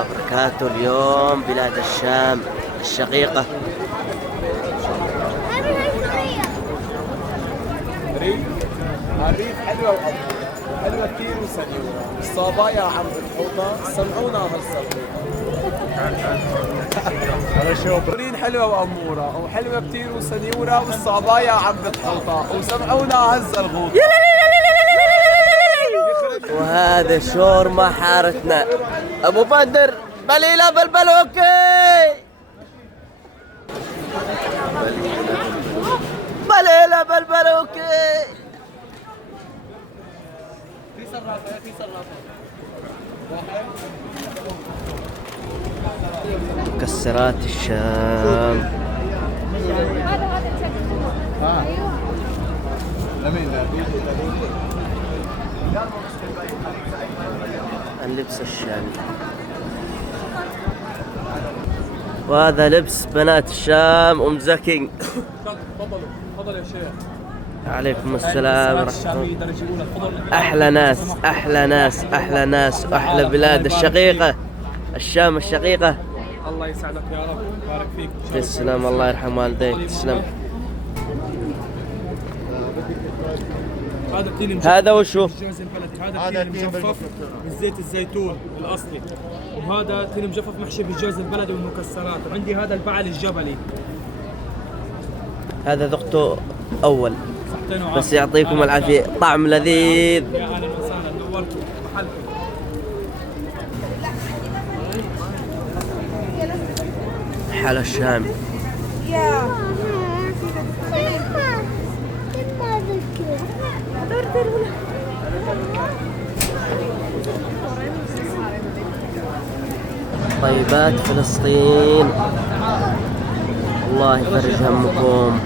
وبركاته. اليوم بلاد الشام الشقيقة. الريف حلوة حلوة كثير وسنيورة. الصبايا عم بالحوطة سمعونا هالصبوطة. الريف حلوة وأمورة وحلوة كثير وسنيورة، والصبايا عم بالحوطة وسمعونا هالزلغوطة. وهذا شورما حارتنا أبو بدر بليلة بالبلوكي. بليلة بالبلوكي. في صرافة مكسرات الشام. اللبس الشامي. وهذا لبس بنات الشام أم زكي. تفضل يا شيخ. عليكم السلام ورحمة الله. أحلى ناس أحلى ناس أحلى ناس أحلى بلاد الشقيقة الشام الشقيقة. الله يسعدك يا رب، بارك فيك. تسلم، الله يرحم والديك. تسلم. هذا تين هذا وشو؟ هذا تين مجفف من زيت الزيتون الاصلي، وهذا تين مجفف محشي بالجوز البلدي والمكسرات، وعندي هذا البعل الجبلي. هذا ذقته أول بس يعطيكم العافية، طعم لذيذ. يا أهلا وسهلا، نورتوا محلكم. حلا الشام. طيبات فلسطين، الله يفرج همكم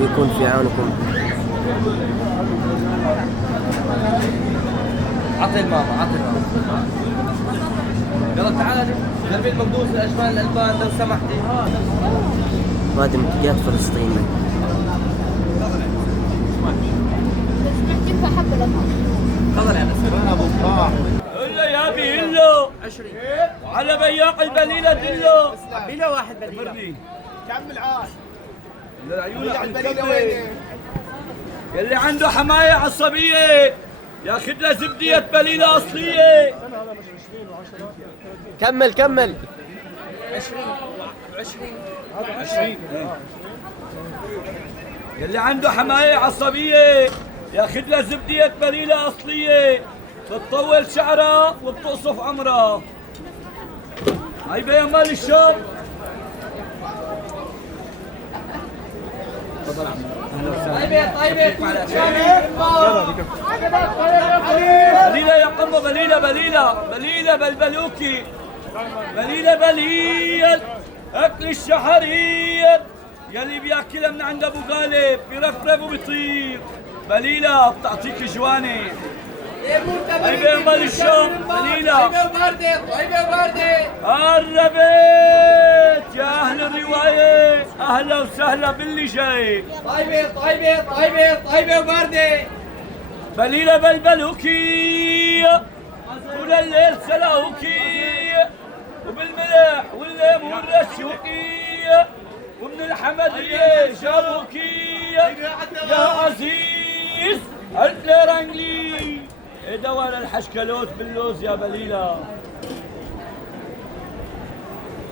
ويكون في عونكم. عطي الماما يلا تعالى جربي المقدوس الاشمال الالبان لو سمحتي. هذه منتجات فلسطين. تفضل يا نسر. ابو صباح الا يا ابي هلو 20 على بياق البليله دلو بلا واحد بليله. كمل عاد. يلي عنده حمايه عصبيه ياخذ له زبديه بليله اصليه. كمل 20 يلي عنده حمايه عصبيه ياخذ له زبديه بليله اصليه بتطول شعرها وبتقصف عمرها. هاي يا مال الشام. طيبه بليله يا قمه، بليله بالبلوكي، بليل اكل الشحرير يلي بياكلها من عند ابو غالب بيرفرف وبيطير. بليله بتعطيك جواني. طيبه يا مال الشام. بليله طيبه وبارده قربت يا اهل الروايه، اهلا وسهلا باللي جاي. طيبه وبارده. بليله بالبلوكي طول الليل سلاوكي، وبالملح والليم والرشوكي، ومن الحمديه جابوكي يا عزيز الترنجلي. دوار الحشكلوت باللوز يا بليله.